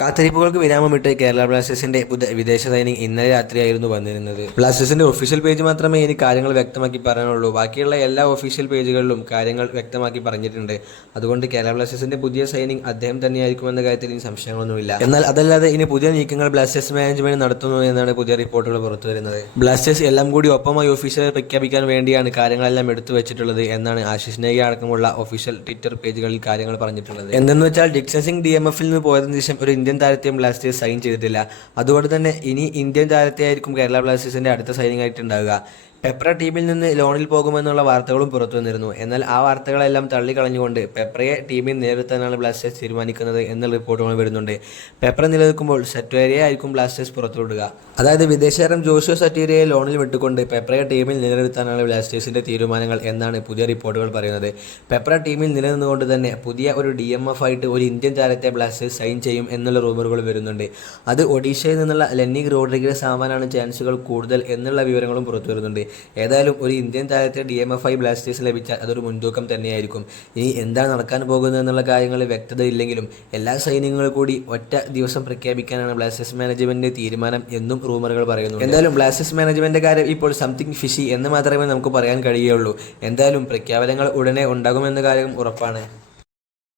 കാത്തിരിപ്പുകൾക്ക് വിരാമമിട്ട് കേരള ബ്ലാസ്റ്റേഴ്സിന്റെ വിദേശ സൈനിങ് ഇന്നലെ രാത്രിയായിരുന്നു വന്നിരുന്നത്. ബ്ലാസ്റ്റേഴ്സിന്റെ ഒഫീഷ്യൽ പേജ് മാത്രമേ ഇനി കാര്യങ്ങൾ വ്യക്തമാക്കി പറയാനുള്ളൂ. ബാക്കിയുള്ള എല്ലാ ഒഫീഷ്യൽ പേജുകളിലും കാര്യങ്ങൾ വ്യക്തമാക്കി പറഞ്ഞിട്ടുണ്ട്. അതുകൊണ്ട് കേരള ബ്ലാസ്റ്റേഴ്സിന്റെ പുതിയ സൈനിങ് അദ്ദേഹം തന്നെയായിരിക്കുമെന്ന കാര്യത്തിൽ ഇനി സംശയങ്ങളൊന്നുമില്ല. എന്നാൽ അതല്ലാതെ ഇനി പുതിയ നീക്കങ്ങൾ ബ്ലാസ്റ്റേഴ്സ് മാനേജ്മെന്റ് നടത്തുന്നു എന്നാണ് പുതിയ റിപ്പോർട്ടുകൾ പുറത്തു വരുന്നത്. ബ്ലാസ്റ്റേഴ്സ് എല്ലാം കൂടി ഒപ്പമായി ഒഫീഷ്യൽ പ്രഖ്യാപിക്കാൻ വേണ്ടിയാണ് കാര്യങ്ങളെല്ലാം എടുത്തു വെച്ചിട്ടുള്ളത് എന്നാണ് ആശിഷ് നേഗി അടക്കമുള്ള ഒഫീഷ്യൽ ട്വിറ്റർ പേജുകളിൽ കാര്യങ്ങൾ പറഞ്ഞിട്ടുള്ളത്. എന്തെന്ന് വെച്ചാൽ ഡിക്സൺ സിംഗ് ഡി എം എഫിൽ നിന്ന് പോയതിനു ശേഷം ഒരു ഇന്ത്യൻ താരത്തെയും ബ്ലാസ്റ്റേഴ്സ് സൈൻ ചെയ്തിട്ടില്ല. അതുകൊണ്ട് തന്നെ ഇനി ഇന്ത്യൻ താരത്തെ ആയിരിക്കും കേരള ബ്ലാസ്റ്റേഴ്സിന്റെ അടുത്ത സൈനിങ് ആയിട്ടുണ്ടാവുക പെപ്ര ടീമിൽ നിന്ന് ലോണിൽ പോകുമെന്നുള്ള വാർത്തകളും പുറത്തു വന്നിരുന്നു. എന്നാൽ ആ വാർത്തകളെല്ലാം തള്ളിക്കളഞ്ഞുകൊണ്ട് പെപ്രയെ ടീമിൽ നേരിടുത്താനാണ് ബ്ലാസ്റ്റേഴ്സ് തീരുമാനിക്കുന്നത് എന്ന റിപ്പോർട്ടുകൾ വരുന്നുണ്ട്. പെപ്ര നിലനിൽക്കുമ്പോൾ സറ്റ്വേരിയെ ആയിരിക്കും ബ്ലാസ്റ്റേഴ്സ് പുറത്തുവിടുക. അതായത് വിദേശാരം ജോഷു സറ്റീരിയയെ ലോണിൽ വിട്ടുകൊണ്ട് പെപ്രയെ ടീമിൽ നിലനിർത്താനാണ് ബ്ലാസ്റ്റേഴ്സിന്റെ തീരുമാനങ്ങൾ എന്നാണ് പുതിയ റിപ്പോർട്ടുകൾ പറയുന്നത്. പെപ്ര ടീമിൽ നിലനിന്നുകൊണ്ട് തന്നെ പുതിയ ഒരു ഡി എം എഫ് ആയിട്ട് ഒരു ഇന്ത്യൻ താരത്തെ ബ്ലാസ്റ്റേഴ്സ് സൈൻ ചെയ്യും എന്നുള്ള റൂമറുകൾ വരുന്നുണ്ട്. അത് ഒഡീഷയിൽ നിന്നുള്ള ലെന്നിക് റോഡ്രിഗിന്റെ സാമാനാണ് ചാൻസുകൾ കൂടുതൽ എന്നുള്ള വിവരങ്ങളും പുറത്തു വരുന്നുണ്ട്. ഏതായാലും ഒരു ഇന്ത്യൻ താരത്തെ D M F I Blasters ലഭിച്ചാൽ അതൊരു മുൻതൂക്കം തന്നെയായിരിക്കും. ഇനി എന്താണ് നടക്കാൻ പോകുന്നത് എന്നുള്ള കാര്യങ്ങൾ വ്യക്തത ഇല്ലെങ്കിലും എല്ലാ സൈന്യങ്ങളും കൂടി ഒറ്റ ദിവസം പ്രഖ്യാപിക്കാനാണ് ബ്ലാസ്റ്റേഴ്സ് മാനേജ്മെന്റിന്റെ തീരുമാനം എന്നും റൂമറുകൾ പറയുന്നു എന്തായാലും ബ്ലാസ്റ്റേഴ്സ് മാനേജ്മെന്റിന്റെ കാര്യം ഇപ്പോൾ സംതിങ് ഫിഷി എന്ന് മാത്രമേ നമുക്ക് പറയാൻ കഴിയുള്ളൂ. എന്തായാലും പ്രഖ്യാപനങ്ങൾ ഉടനെ ഉണ്ടാകുമെന്ന കാര്യം ഉറപ്പാണ്.